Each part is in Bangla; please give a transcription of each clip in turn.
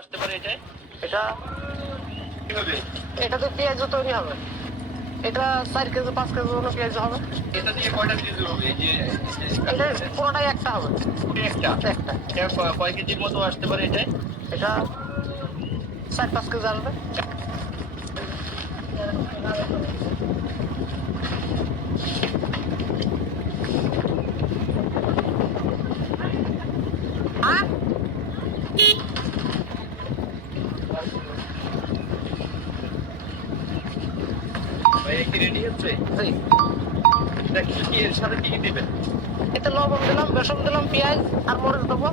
আসতে পারে এটাই। এটা কিভাবে? এটাতে পেঁয়াজও তৈরি হবে। এটা 4 কেজি 5 কেজি কোনো পেঁয়াজ হবে। এটা দিয়ে কয়টা কেজি হবে? এই যে এটা পুরোটাই একটা হবে। পুরো একটা। একটা। এটা কয় কেজির মতো আসতে পারে এটাই? এটা 4-5 কেজি আসবে। আর ভাই কি রেডি হচ্ছে? জি, এটা কি এর সাথে কি দিবেন? এতে লবণ দিলাম, বেসন দিলাম, পেঁয়াজ আর মরিচ দেবো।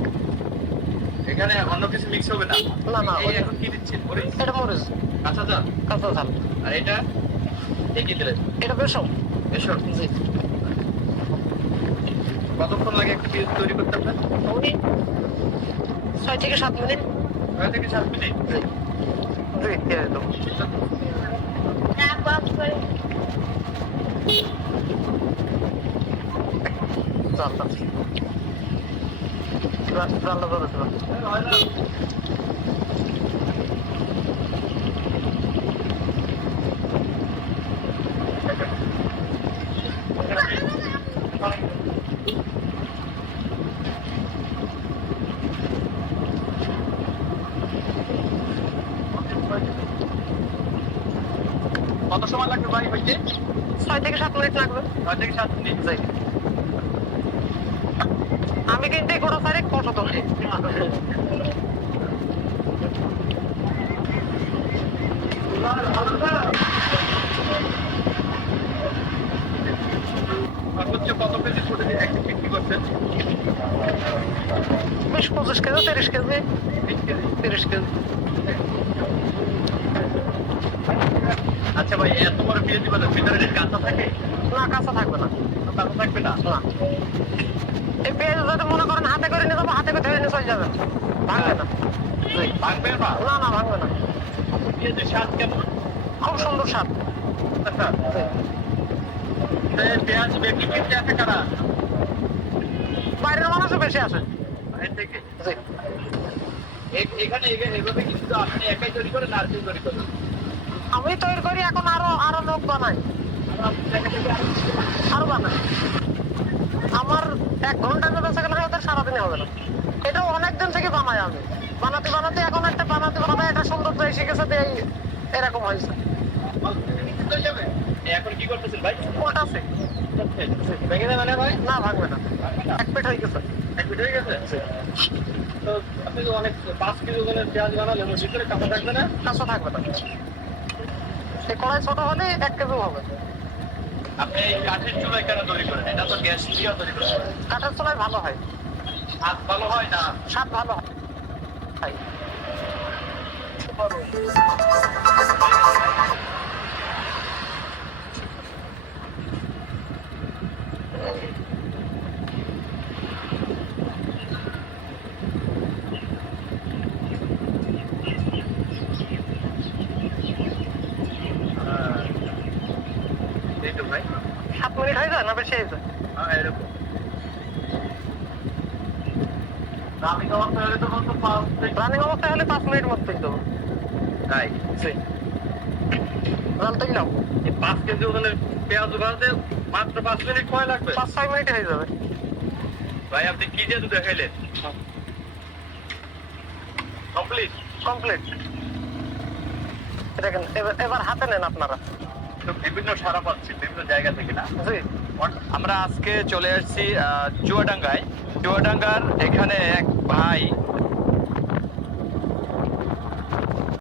এখানে অন্য কিছু মিক্স হবে না? না, না, এই এখন কি দিচ্ছেন? মরিচ? এটা মরিচ, কাঁচা ঝাল? কাঁচা ঝাল। আর এটা কি দিলেন? এটা বেসন। বেসন? জি, কতক্ষণ লাগে একটা পেঁয়াজ তৈরি করতে আপনার? ওই 6 থেকে 7 মিনিট। 6 থেকে 7 মিনিট? জি, জি, পেঁয়াজ দেবো। জালটা জালটা ধরে দেবো। কত সময় লাগবে ভাই হইতে? 6 থেকে 7 মিনিট লাগবে। 6 থেকে 7 মিনিট? জি, আমি কিন্তু এই গোটা তারিখ কত ধরে সর্বোচ্চ কত কেজি ছোট একটা বিক্রি করছেন? 20-25 কেজি, 30 কেজি, 20 কেজি? 30 কেজি। আচ্ছা ভাই, এত বড় পেঁয়াজ বাজার ভিতরে কি কাঁচা থাকে? না, কাঁচা থাকবে না। কাঁচা থাকবে না? না, এই পেঁয়াজ যদি মনে করেন হাতে করে নিয়ে যাবো, হাতে করে ধরে নিয়ে চলে যাবেন, ভাঙবে না। জি, ভাঙবে না? না, না, ভাঙবে না। পেঁয়াজের স্বাদ কেমন? খুব সুন্দর স্বাদ। আচ্ছা, জি, পেঁয়াজ বিক্রি করতে আসে কারা? বাইরের মানুষও বেশি আসে। বাইরে থেকে? জি, এখানে এভাবে কিন্তু আপনি একাই তৈরি করেন আর কেউ তৈরি করেন? আমি তৈরি করি, এখন আরো আরো লোক বানাই, আর আপনার জায়গা থেকে আরো বানাই। আমার 1 ঘন্টা যদি সেখানে হয়, ওদের সারাদিনে হবে না। এটা অনেকদিন থেকে বানাই আমি। বানাতে বানাতে এখন একটা বানাতে বানাতে একটা সৌন্দর্য এসে গেছে, যে এরকম হয়েছে। হয়ে যাবে। এখন কি করতেছেন ভাই? ওটাছে ভেঙে দেবে না ভাই? না, ভাঙবে না। ভাঙবে না? 1 পেট হয়ে গেছে। এক মিনিট হয়ে গেছে? তো আপনি তো অনেক 5 কেজি ওজনের পেঁয়াজ বানালেন, ওর ভিতরে কাঁচা থাকবে না? কাঁচা থাকবে না। এই কড়াই ছোট হলে 1 কেজি হবে। আপনি এই কাঠের চুলায় কেন তৈরি করেন? এটা তো গ্যাস দিয়ে তৈরি করেন। কাঠের চুলায় ভালো হয়, স্বাদ ভালো হয় না? স্বাদ ভালো হয়। এই তো ভাই। 7 মিনিট হয়ে যায় না, বেশি হয়ে যায়? হ্যাঁ, এরকম। রানিং অবস্থা হলে তো বলতো 5 থেকে। রানিং অবস্থায় হলে 5 মিনিট মতোই দেবো। তাই? জি, জাল তো নাও। এই 5 কেজি ওজনের পেঁয়াজ ভাজতে মাত্র 5 মিনিট সময় লাগবে? 5-6 মিনিট হয়ে যাবে। ভাই আপনি কি জাদু দেখাইলেন? কমপ্লিট? কমপ্লিট। দেখেন, এবার হাতে নেন আপনারা। তো বিভিন্ন সারা পাচ্ছি বিভিন্ন জায়গা থেকে না? জি, আমরা আজকে চলে আসছি চুয়াডাঙ্গায়। চুয়াডাঙ্গার এখানে এক ভাই